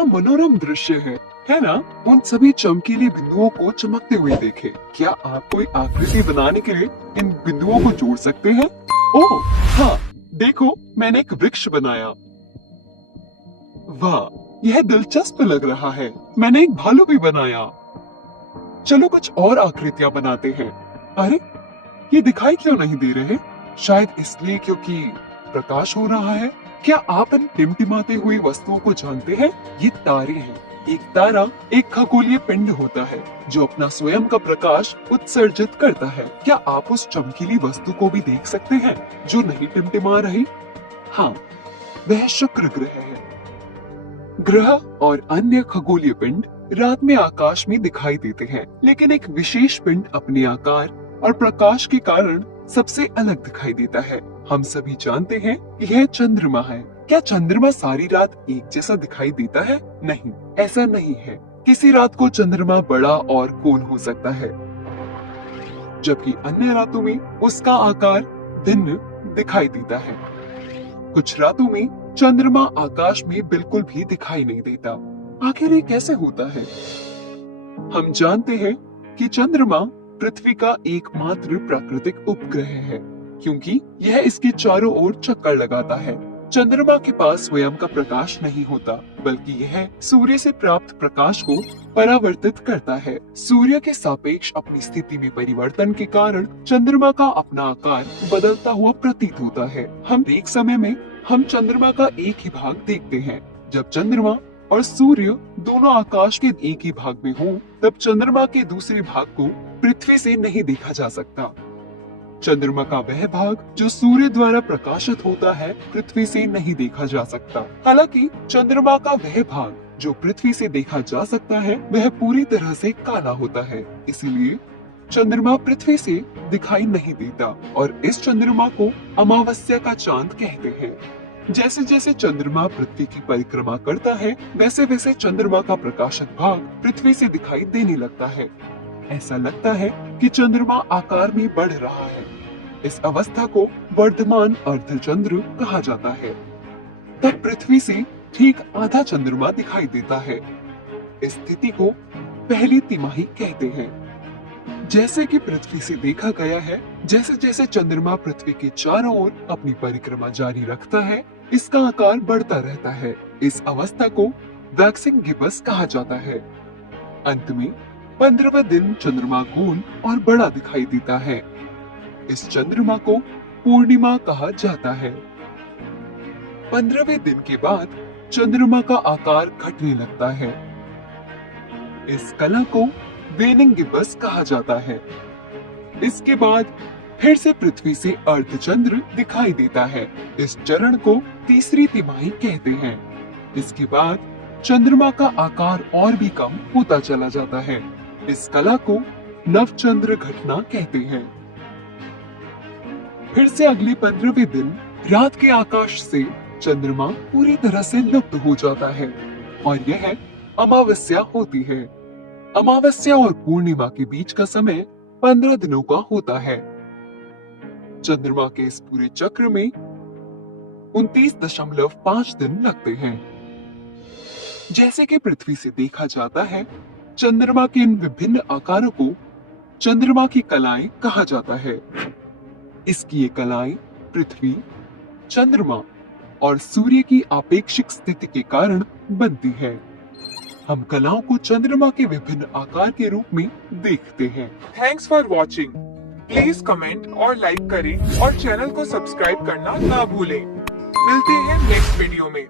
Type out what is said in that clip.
कितना मनोरम दृश्य है ना? उन सभी चमकीले बिंदुओं को चमकते हुए देखें। क्या आप कोई आकृति बनाने के लिए इन बिंदुओं को जोड़ सकते हैं? ओह हाँ, देखो मैंने एक वृक्ष बनाया। वाह, यह दिलचस्प लग रहा है। मैंने एक भालू भी बनाया। चलो कुछ और आकृतियां बनाते हैं। अरे, ये दिखाई क्यों नहीं दे रहे? शायद इसलिए क्योंकि प्रकाश हो रहा है। क्या आप इन टिमटिमाते हुई वस्तुओं को जानते हैं? ये तारे हैं। एक तारा एक खगोलीय पिंड होता है जो अपना स्वयं का प्रकाश उत्सर्जित करता है। क्या आप उस चमकीली वस्तु को भी देख सकते हैं जो नहीं टिमटिमा रही? हाँ, वह शुक्र ग्रह है। ग्रह और अन्य खगोलीय पिंड रात में आकाश में दिखाई देते हैं, लेकिन एक विशेष पिंड अपने आकार और प्रकाश के कारण सबसे अलग दिखाई देता है। हम सभी जानते हैं कि यह चंद्रमा है। क्या चंद्रमा सारी रात एक जैसा दिखाई देता है? नहीं, ऐसा नहीं है। किसी रात को चंद्रमा बड़ा और गोल हो सकता है, जबकि अन्य रातों में उसका आकार भिन्न दिखाई देता है। कुछ रातों में चंद्रमा आकाश में बिल्कुल भी दिखाई नहीं देता। आखिर ये कैसे होता है? हम जानते हैं कि चंद्रमा पृथ्वी का एकमात्र प्राकृतिक उपग्रह है, क्योंकि यह इसके चारों ओर चक्कर लगाता है। चंद्रमा के पास स्वयं का प्रकाश नहीं होता, बल्कि यह सूर्य से प्राप्त प्रकाश को परावर्तित करता है। सूर्य के सापेक्ष अपनी स्थिति में परिवर्तन के कारण चंद्रमा का अपना आकार बदलता हुआ प्रतीत होता है। हम एक समय में हम चंद्रमा का एक ही भाग देखते हैं। जब चंद्रमा और सूर्य दोनों आकाश के एक ही भाग में हों, तब चंद्रमा के दूसरे भाग को पृथ्वी से नहीं देखा जा सकता। चंद्रमा का वह भाग जो सूर्य द्वारा प्रकाशित होता है, पृथ्वी से नहीं देखा जा सकता। हालांकि चंद्रमा का वह भाग जो पृथ्वी से देखा जा सकता है, वह पूरी तरह से काला होता है। इसीलिए चंद्रमा पृथ्वी से दिखाई नहीं देता और इस चंद्रमा को अमावस्या का चांद कहते हैं। जैसे जैसे चंद्रमा पृथ्वी की परिक्रमा करता है, वैसे वैसे चंद्रमा का प्रकाशक भाग पृथ्वी से दिखाई देने लगता है। ऐसा लगता है कि चंद्रमा आकार में बढ़ रहा है। इस अवस्था को वर्धमान अर्धचंद्र कहा जाता है। तब पृथ्वी से ठीक आधा चंद्रमा दिखाई देता है। इस स्थिति को पहली तिमाही कहते हैं। जैसे कि पृथ्वी से देखा गया है, जैसे जैसे चंद्रमा पृथ्वी के चारों ओर अपनी परिक्रमा जारी रखता है, इसका आकार बढ़ता रहता है। इस अवस्था को वैक्सिंग गिबस कहा जाता है। अंत में 15वें दिन चंद्रमा गोल और बड़ा दिखाई देता है। इस चंद्रमा को पूर्णिमा कहा जाता है। 15वें दिन के बाद चंद्रमा का आकार घटने लगता है। इस कला को वेनिंग गिबस कहा जाता है। इसके बाद फिर से पृथ्वी से अर्धचंद्र दिखाई देता है। इस चरण को तीसरी तिमाही कहते हैं। इसके बाद चंद्रमा का आकार और भी कम होता चला जाता है। इस कला को नवचंद्र घटना कहते हैं। फिर से अगले 15वें दिन रात के आकाश से चंद्रमा पूरी तरह से लुप्त हो जाता है और यह अमावस्या होती है। अमावस्या और पूर्णिमा के बीच का समय 15 दिनों का होता है। चंद्रमा के इस पूरे चक्र में 29.5 दिन लगते हैं। जैसे कि पृथ्वी से देखा जाता है, चंद्रमा के इन विभिन्न आकारों को चंद्रमा की कलाएं कहा जाता है। इसकी ये कलाएं पृथ्वी, चंद्रमा और सूर्य की आपेक्षिक स्थिति के कारण बनती है। हम कलाओं को चंद्रमा के विभिन्न आकार के रूप में देखते हैं। Thanks for watching. Please comment और लाइक करें और चैनल को सब्सक्राइब करना ना भूलें। मिलते हैं नेक्स्ट वीडियो में।